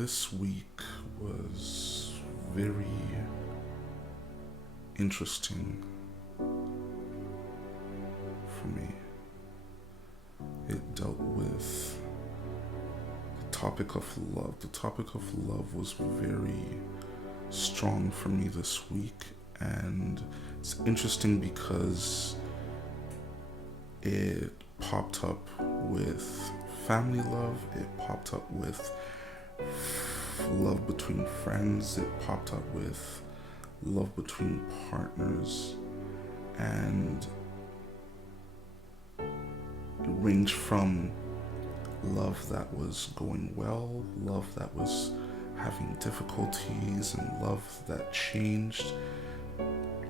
This week was very interesting for me. It dealt with the topic of love. The topic of love was very strong for me this week, and it's interesting because it popped up with family love, it popped up with love between friends, it popped up with love between partners, and it ranged from love that was going well, love that was having difficulties, and love that changed. And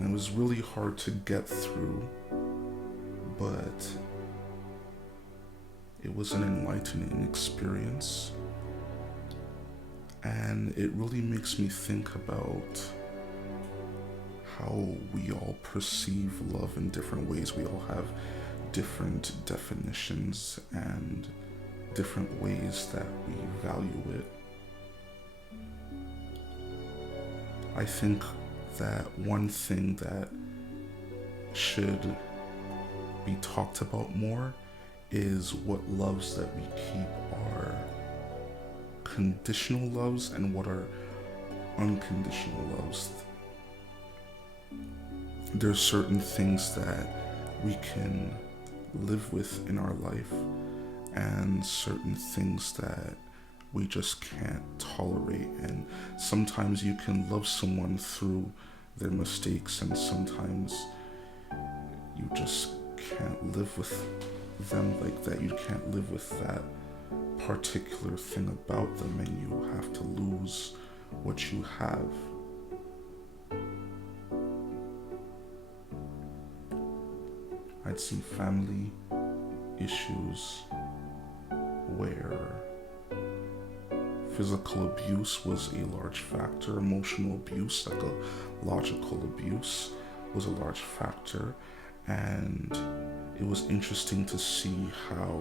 it was really hard to get through, but it was an enlightening experience, and it really makes me think about how we all perceive love in different ways. We all have different definitions and different ways that we value it. I think that one thing that should be talked about more is what loves that we keep are conditional loves and what are unconditional loves. There's certain things that we can live with in our life and certain things that we just can't tolerate. And sometimes you can love someone through their mistakes, and sometimes you just can't live with them like that. You can't live with that particular thing about them, and you have to lose what you have. I'd seen family issues where physical abuse was a large factor, emotional abuse, psychological abuse was a large factor, and it was interesting to see how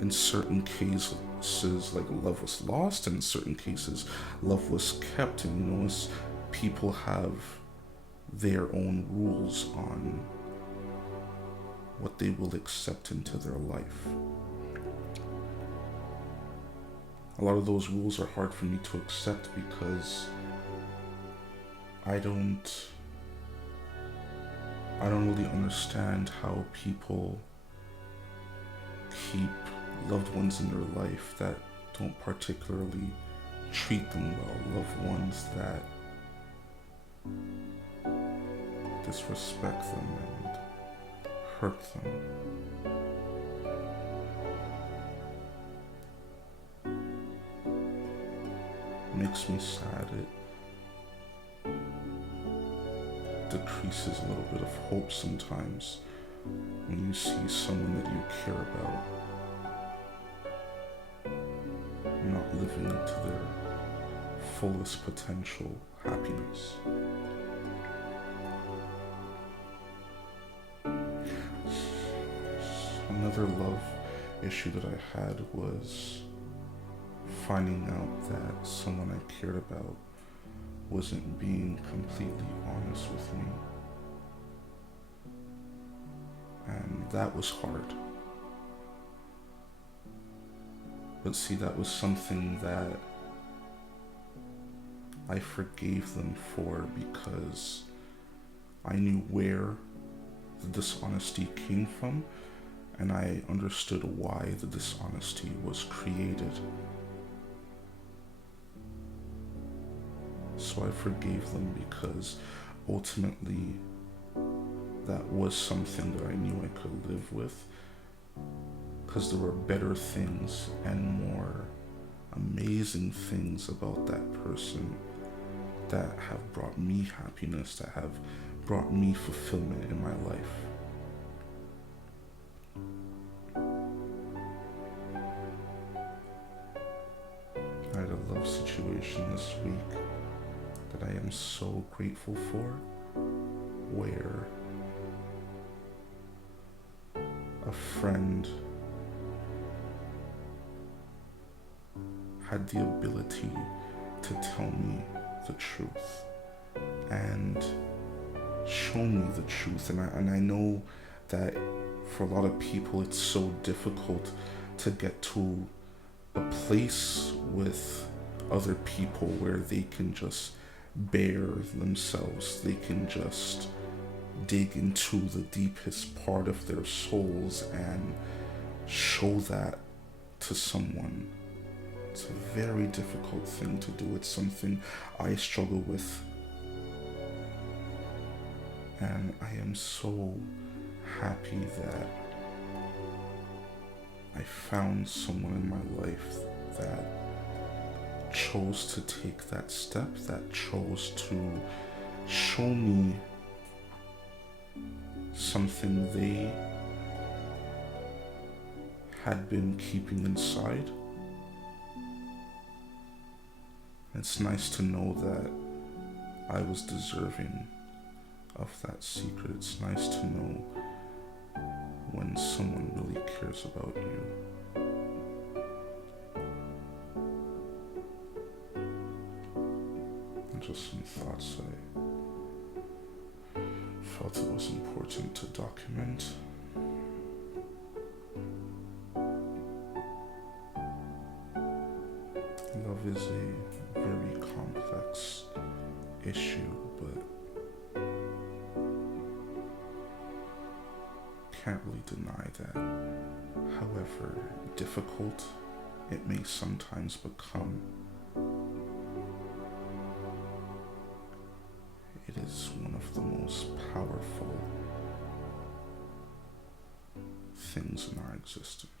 in certain cases like love was lost, and in certain cases love was kept. And as people have their own rules on what they will accept into their life. A lot of those rules are hard for me to accept because I don't really understand how people keep loved ones in their life that don't particularly treat them well, loved ones that disrespect them and hurt them. It makes me sad. It decreases a little bit of hope sometimes when you see someone that you care about not living up to their fullest potential happiness. Another love issue that I had was finding out that someone I cared about wasn't being completely honest with me. And that was hard. But see, that was something that I forgave them for because I knew where the dishonesty came from, and I understood why the dishonesty was created. So I forgave them because ultimately that was something that I knew I could live with, because there were better things and more amazing things about that person that have brought me happiness, that have brought me fulfillment in my life. I had a love situation this week that I am so grateful for, where a friend had the ability to tell me the truth and show me the truth. And I know that for a lot of people it's so difficult to get to a place with other people where they can just bare themselves. They can just dig into the deepest part of their souls and show that to someone. It's a very difficult thing to do. It's something I struggle with. And I am so happy that I found someone in my life that chose to take that step, that chose to show me something they had been keeping inside. It's nice to know that I was deserving of that secret. It's nice to know when someone really cares about you. And just some thoughts I felt it was important to document. Love is a very complex issue, but can't really deny that however difficult it may sometimes become, it is one of the most powerful things in our existence.